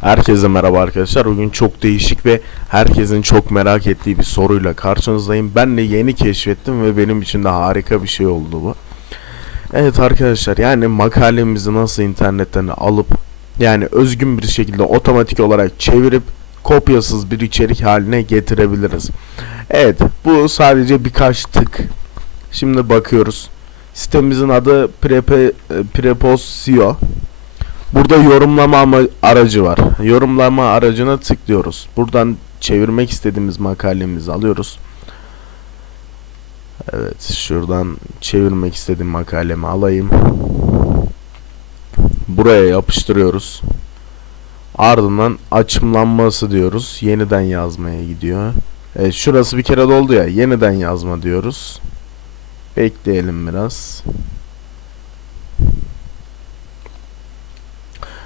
Herkese merhaba arkadaşlar. Bugün çok değişik ve herkesin çok merak ettiği bir soruyla karşınızdayım. Ben de yeni keşfettim ve benim için de harika bir şey oldu bu. Evet arkadaşlar yani makalemizi nasıl internetten alıp yani özgün bir şekilde otomatik olarak çevirip kopyasız bir içerik haline getirebiliriz. Evet bu sadece birkaç tık. Şimdi bakıyoruz. Sitemizin adı Prepe, Preposio. Burada yorumlama ama aracı var. Yorumlama aracına tıklıyoruz. Buradan çevirmek istediğimiz makalemizi alıyoruz. Evet, şuradan çevirmek istediğim makalemi alayım. Buraya yapıştırıyoruz. Ardından açımlanması diyoruz. Yeniden yazmaya gidiyor. Evet, şurası bir kere doldu ya. Yeniden yazma diyoruz. Bekleyelim biraz.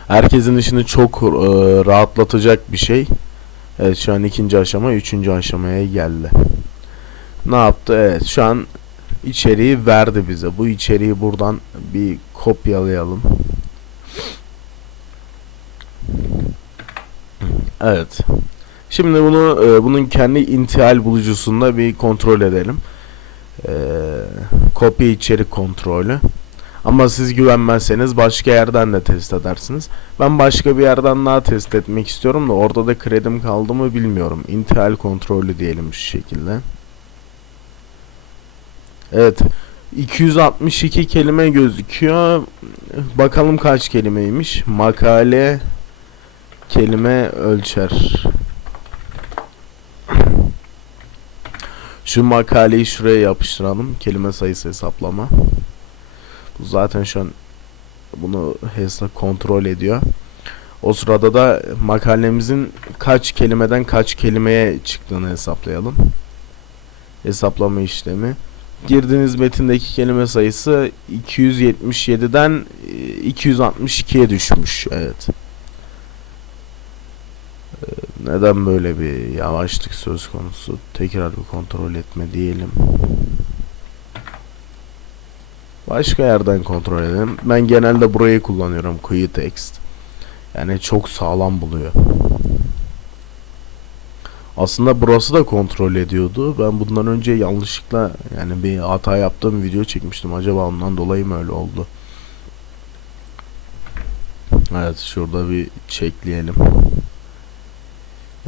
Herkesin işini çok e, rahatlatacak bir şey. Evet şu an ikinci aşama üçüncü aşamaya geldi. Ne yaptı? Evet şu an içeriği verdi bize. Bu içeriği buradan bir kopyalayalım. Evet. Şimdi bunu e, bunun kendi intihal bulucusunda bir kontrol edelim. E, kopya içerik kontrolü. Ama siz güvenmezseniz başka yerden de test edersiniz. Ben başka bir yerden daha test etmek istiyorum da orada da kredim kaldı mı bilmiyorum. İntihal kontrolü diyelim şu şekilde. Evet. 262 kelime gözüküyor. Bakalım kaç kelimeymiş. Makale kelime ölçer. Şu makaleyi şuraya yapıştıralım. Kelime sayısı hesaplama. Zaten şu an bunu hesap kontrol ediyor. O sırada da makalemizin kaç kelimeden kaç kelimeye çıktığını hesaplayalım. Hesaplama işlemi. Girdiğiniz metindeki kelime sayısı 277'den 262'ye düşmüş. Evet. Ee, Neden böyle bir yavaşlık söz konusu? Tekrar bir kontrol etme diyelim. Başka yerden kontrol edelim. Ben genelde burayı kullanıyorum. Quick text. Yani çok sağlam buluyor. Aslında burası da kontrol ediyordu. Ben bundan önce yanlışlıkla yani bir hata yaptığım video çekmiştim. Acaba ondan dolayı mı öyle oldu? Evet şurada bir çekleyelim.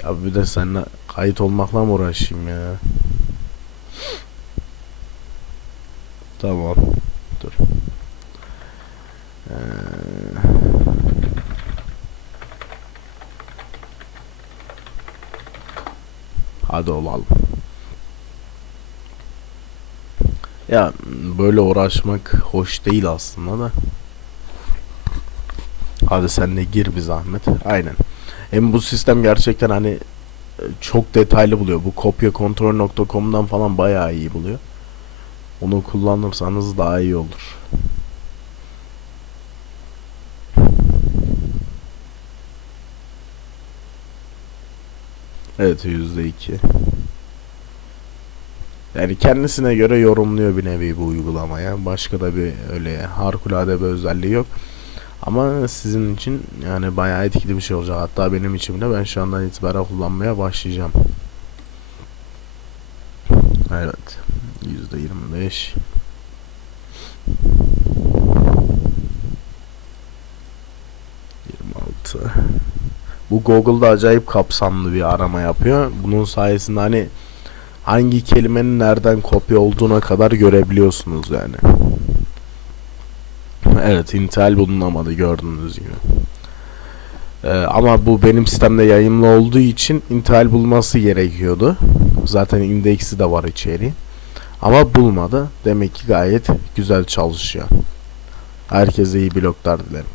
Ya bir de seninle kayıt olmakla mı uğraşayım ya? Tamam. Dur. Ee, hadi olalım. Ya böyle uğraşmak hoş değil aslında da. Hadi sen de gir bir zahmet. Aynen. Hem bu sistem gerçekten hani e, çok detaylı buluyor. Bu kopyakontrol.com'dan falan bayağı iyi buluyor. Onu kullanırsanız daha iyi olur. Evet yüzde iki. Yani kendisine göre yorumluyor bir nevi bu uygulamaya. Başka da bir öyle harikulade bir özelliği yok. Ama sizin için yani bayağı etkili bir şey olacak. Hatta benim için de ben şu andan itibaren kullanmaya başlayacağım. Evet. Beş. Yirmi altı. Bu Google'da acayip kapsamlı bir arama yapıyor. Bunun sayesinde hani hangi kelimenin nereden kopya olduğuna kadar görebiliyorsunuz yani. Evet, intihal bulunamadı gördüğünüz gibi. Ee, ama bu benim sistemde yayınlı olduğu için intihal bulması gerekiyordu. Zaten indeksi de var içeriği. Ama bulmadı. Demek ki gayet güzel çalışıyor. Herkese iyi bloklar dilerim.